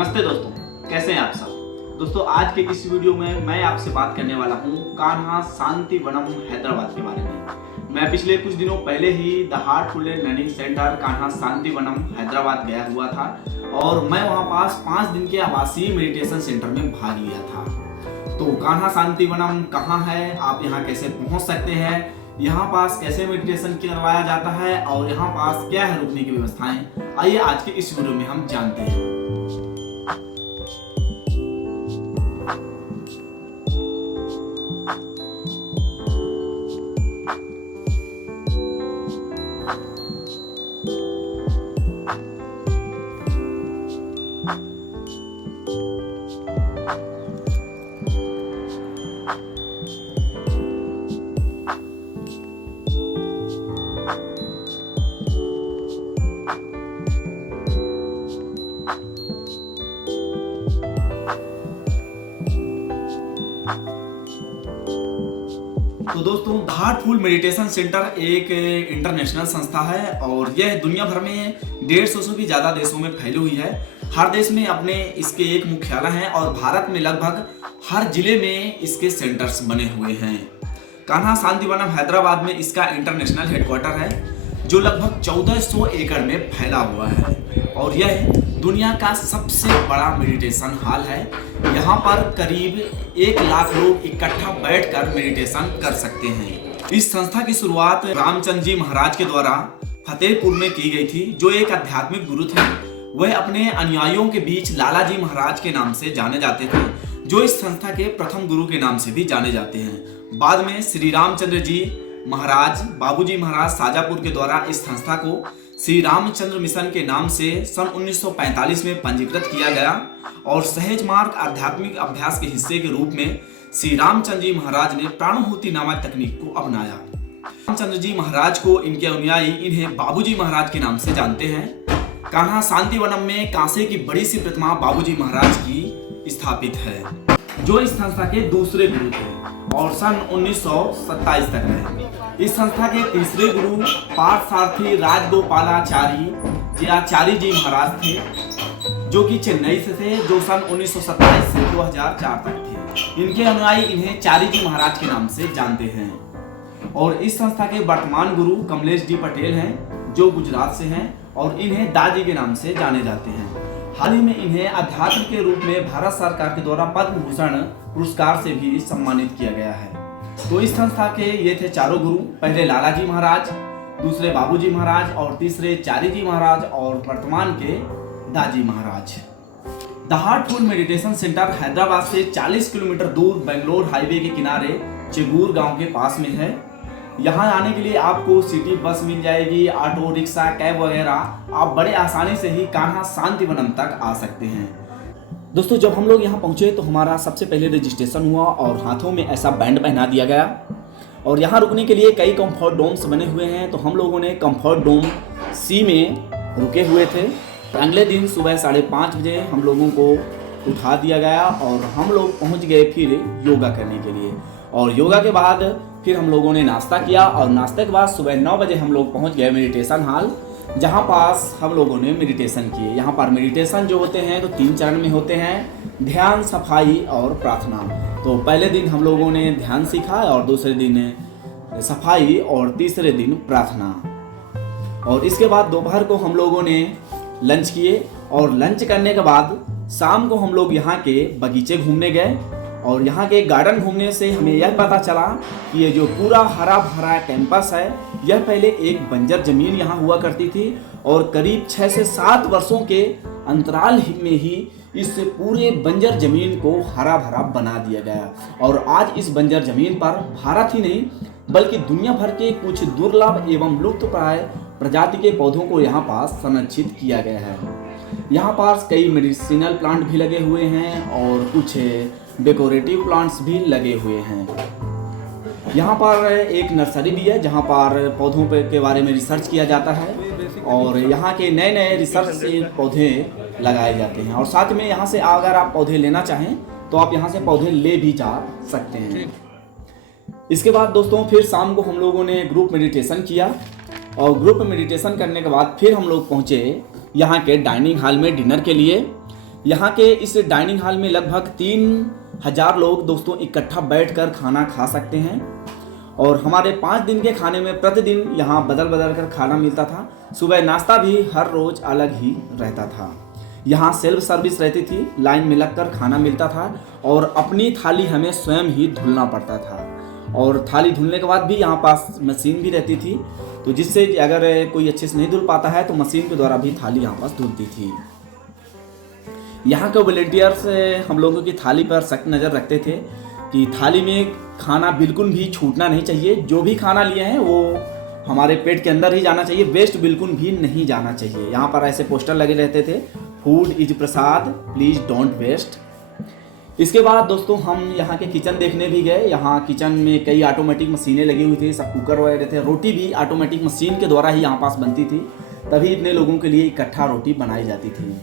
नमस्ते दोस्तों, कैसे हैं आप सब। दोस्तों आज के इस वीडियो में मैं आपसे बात करने वाला हूं कान्हा शांति वनम हैदराबाद के बारे में। मैं पिछले कुछ दिनों पहले ही the heartful learning centre Kanha Shanti Vanam Hyderabad गया हुआ था और मैं वहां पास 5 दिन के आवासीय मेडिटेशन सेंटर में भाग लिया था। तो कान्हा शांति वनम कहाँ है, आप यहाँ कैसे पहुँच सकते हैं, यहाँ पास कैसे मेडिटेशन करवाया जाता है और यहाँ पास क्या है रुकने की व्यवस्थाएं, आइए आज के इस वीडियो में हम जानते हैं। तो दोस्तों द हार्टफुल मेडिटेशन सेंटर एक इंटरनेशनल संस्था है और यह दुनिया भर में 150 से भी ज्यादा देशों में फैली हुई है। हर देश में अपने इसके एक मुख्यालय हैं और भारत में लगभग हर जिले में इसके सेंटर्स बने हुए हैं। कान्हा शांति वनम हैदराबाद में इसका इंटरनेशनल हेडक्वार्टर है जो लगभग 1400 एकड़ में फैला हुआ है और यह दुनिया का सबसे बड़ा मेडिटेशन हॉल है। यहाँ पर करीब 1 लाख लोग इकट्ठा बैठकर मेडिटेशन कर सकते हैं। इस संस्था की शुरुआत रामचंद्र जी महाराज के द्वारा फतेहपुर में की गई थी, जो एक आध्यात्मिक गुरु थे। वह अपने अनुयायियों के बीच लाला जी महाराज के नाम से जाने जाते थे, जो इस संस्था के प्रथम गुरु के नाम से भी जाने जाते हैं। बाद में श्री रामचंद्र जी महाराज, बाबूजी महाराज शाजापुर के द्वारा इस संस्था को श्री रामचंद्र मिशन के नाम से सन 1945 में पंजीकृत किया गया और सहज मार्ग आध्यात्मिक अभ्यास के हिस्से के रूप में श्री रामचंद्र जी महाराज ने प्राणाहुति नामक तकनीक को अपनाया। रामचंद्र जी महाराज को इनके अनुयायी इन्हें बाबूजी महाराज के नाम से जानते हैं। कान्हा शांति वनम में कांसे की बड़ी सी प्रतिमा बाबूजी महाराज की स्थापित है, जो इस संस्था के दूसरे गुरु थे और सन 1927 तक रहे। इस संस्था के तीसरे गुरु पार्थसारथी राजगोपालाचारी जी महाराज थे, जो कि चेन्नई से थे, जो सन 1927 से 2004 तक थे। इनके अनुयायी इन्हें चारी जी महाराज के नाम से जानते हैं और इस संस्था के वर्तमान गुरु कमलेश जी पटेल हैं, जो गुजरात से हैं और इन्हें दाजी के नाम से जाने जाते हैं। हाल ही में इन्हें अध्यात्म के रूप में भारत सरकार के द्वारा पद्म भूषण पुरस्कार से भी सम्मानित किया गया है। तो इस संस्था के ये थे चारों गुरु, पहले लाला जी महाराज, दूसरे बाबूजी महाराज और तीसरे चारी जी महाराज और वर्तमान के Daaji Maharaj. The heartful meditation centre Hyderabad से 40 किलोमीटर दूर बेंगलोर हाईवे के किनारे चेगूर गांव के पास में है। यहाँ आने के लिए आपको सिटी बस मिल जाएगी, ऑटो रिक्शा कैब वगैरह, आप बड़े आसानी से ही कान्हा शांति वनम तक आ सकते हैं। दोस्तों जब हम लोग यहाँ पहुँचे तो हमारा सबसे पहले रजिस्ट्रेशन हुआ और हाथों में ऐसा बैंड पहना दिया गया और यहाँ रुकने के लिए कई कंफर्ट डोम्स बने हुए हैं। तो हम लोगों ने कंफर्ट डोम सी में रुके हुए थे। अगले दिन सुबह 5:30 बजे हम लोगों को उठा दिया गया और हम लोग पहुँच गए फिर योगा करने के लिए। और योगा के बाद फिर हम लोगों ने नाश्ता किया और नाश्ते के बाद सुबह 9 बजे हम लोग पहुँच गए मेडिटेशन हॉल, जहाँ पास हम लोगों ने मेडिटेशन किए। यहाँ पर मेडिटेशन जो होते हैं तो 3 चरण में होते हैं, ध्यान, सफाई और प्रार्थना। तो पहले दिन हम लोगों ने ध्यान सीखा और दूसरे दिन सफाई और तीसरे दिन प्रार्थना। और इसके बाद दोपहर को हम लोगों ने लंच किए और लंच करने के बाद शाम को हम लोग यहाँ के बगीचे घूमने गए और यहाँ के गार्डन घूमने से हमें यह पता चला कि ये जो पूरा हरा भरा कैंपस है, यह पहले एक बंजर जमीन यहाँ हुआ करती थी और करीब 6 से 7 वर्षों के अंतराल में ही इस पूरे बंजर जमीन को हरा भरा बना दिया गया। और आज इस बंजर जमीन पर भारत ही नहीं बल्कि दुनिया भर के कुछ दुर्लभ एवं लुप्तप्राय प्रजाति के पौधों को यहाँ पास संरक्षित किया गया है। यहाँ पास कई मेडिसिनल प्लांट भी लगे हुए हैं और कुछ डेकोरेटिव प्लांट्स भी लगे हुए हैं। यहाँ पर एक नर्सरी भी है जहाँ पर पौधों के बारे में रिसर्च किया जाता है और यहाँ के नए नए रिसर्च से पौधे लगाए जाते हैं। और साथ में यहाँ से अगर आप पौधे लेना चाहें तो आप यहाँ से पौधे ले भी जा सकते हैं। इसके बाद दोस्तों फिर शाम को हम लोगों ने ग्रुप मेडिटेशन किया और ग्रुप मेडिटेशन करने के बाद फिर हम लोग पहुँचे यहाँ के डाइनिंग हॉल में डिनर के लिए, यहाँ के इस डाइनिंग हॉल में लगभग 3000 लोग दोस्तों इकट्ठा बैठकर खाना खा सकते हैं। और हमारे 5 दिन के खाने में प्रतिदिन यहाँ बदल बदल कर खाना मिलता था। सुबह नाश्ता भी हर रोज अलग ही रहता था। यहाँ सेल्फ सर्विस रहती थी, लाइन में लगकर खाना मिलता था और अपनी थाली हमें स्वयं ही धुलना पड़ता था। और थाली धुलने के बाद भी यहाँ पास मशीन भी रहती थी, तो जिससे अगर कोई अच्छे से नहीं धुल पाता है तो मशीन के द्वारा भी थाली यहाँ पास धुलती थी। यहाँ के वॉलंटियर्स हम लोगों की थाली पर सख्त नज़र रखते थे कि थाली में खाना बिल्कुल भी छूटना नहीं चाहिए। जो भी खाना लिए हैं वो हमारे पेट के अंदर ही जाना चाहिए, वेस्ट बिल्कुल भी नहीं जाना चाहिए। यहाँ पर ऐसे पोस्टर लगे रहते थे, food is prasad, please don't waste. इसके बाद दोस्तों हम यहाँ के किचन देखने भी गए। यहाँ किचन में कई ऑटोमेटिक मशीनें लगी हुई थी, सब कुकर वगैरह थे। रोटी भी ऑटोमेटिक मशीन के द्वारा ही यहाँ पास बनती थी, तभी इतने लोगों के लिए इकट्ठा रोटी बनाई जाती थी।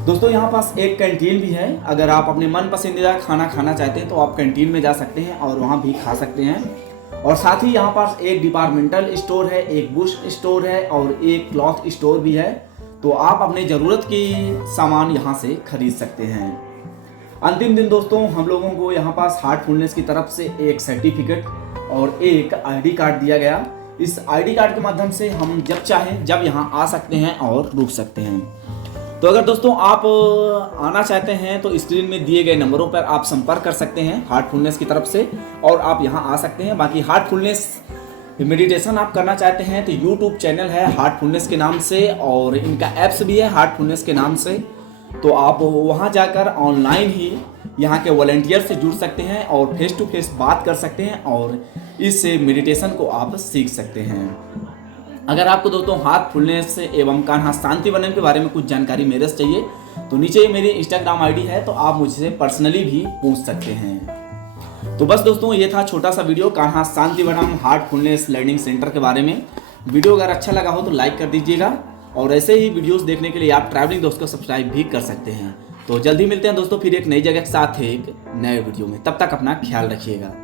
दोस्तों यहाँ पास एक कैंटीन भी है। अगर आप अपने मन पसंदीदा खाना खाना चाहते हैं तो आप कैंटीन में जा सकते हैं और वहाँ भी खा सकते हैं। और साथ ही यहाँ पास एक डिपार्टमेंटल स्टोर है, एक बुक स्टोर है और एक क्लॉथ स्टोर भी है, तो आप अपने ज़रूरत की सामान यहाँ से खरीद सकते हैं। अंतिम दिन दोस्तों हम लोगों को यहाँ पास हार्टफुलनेस की तरफ से एक सर्टिफिकेट और एक आईडी कार्ड दिया गया। इस आईडी कार्ड के माध्यम से हम जब चाहें जब यहाँ आ सकते हैं और रुक सकते हैं। तो अगर दोस्तों आप आना चाहते हैं तो स्क्रीन में दिए गए नंबरों पर आप संपर्क कर सकते हैं हार्टफुलनेस की तरफ से और आप यहाँ आ सकते हैं। बाकी हार्टफुलनेस मेडिटेशन आप करना चाहते हैं तो यूट्यूब चैनल है हार्टफुलनेस के नाम से और इनका ऐप्स भी है हार्टफुलनेस के नाम से, तो आप वहां जाकर ऑनलाइन ही यहाँ के वॉलंटियर से जुड़ सकते हैं और फेस टू फेस बात कर सकते हैं और इस मेडिटेशन को आप सीख सकते हैं। अगर आपको दोस्तों हार्टफुलनेस एवं कान्हा शांति वनम के बारे में कुछ जानकारी मेरे से चाहिए तो नीचे मेरी इंस्टाग्राम आईडी है, तो आप मुझसे पर्सनली भी पूछ सकते हैं। तो बस दोस्तों ये था छोटा सा video Kanha Shanti वनम Heartfulness learning centre के बारे में। वीडियो अगर अच्छा लगा हो तो लाइक कर दीजिएगा और ऐसे ही वीडियोस देखने के लिए आप ट्रैवलिंग दोस्त को सब्सक्राइब भी कर सकते हैं। तो जल्दी मिलते हैं दोस्तों फिर एक नई जगह के साथ एक नए वीडियो में। तब तक अपना ख्याल रखिएगा।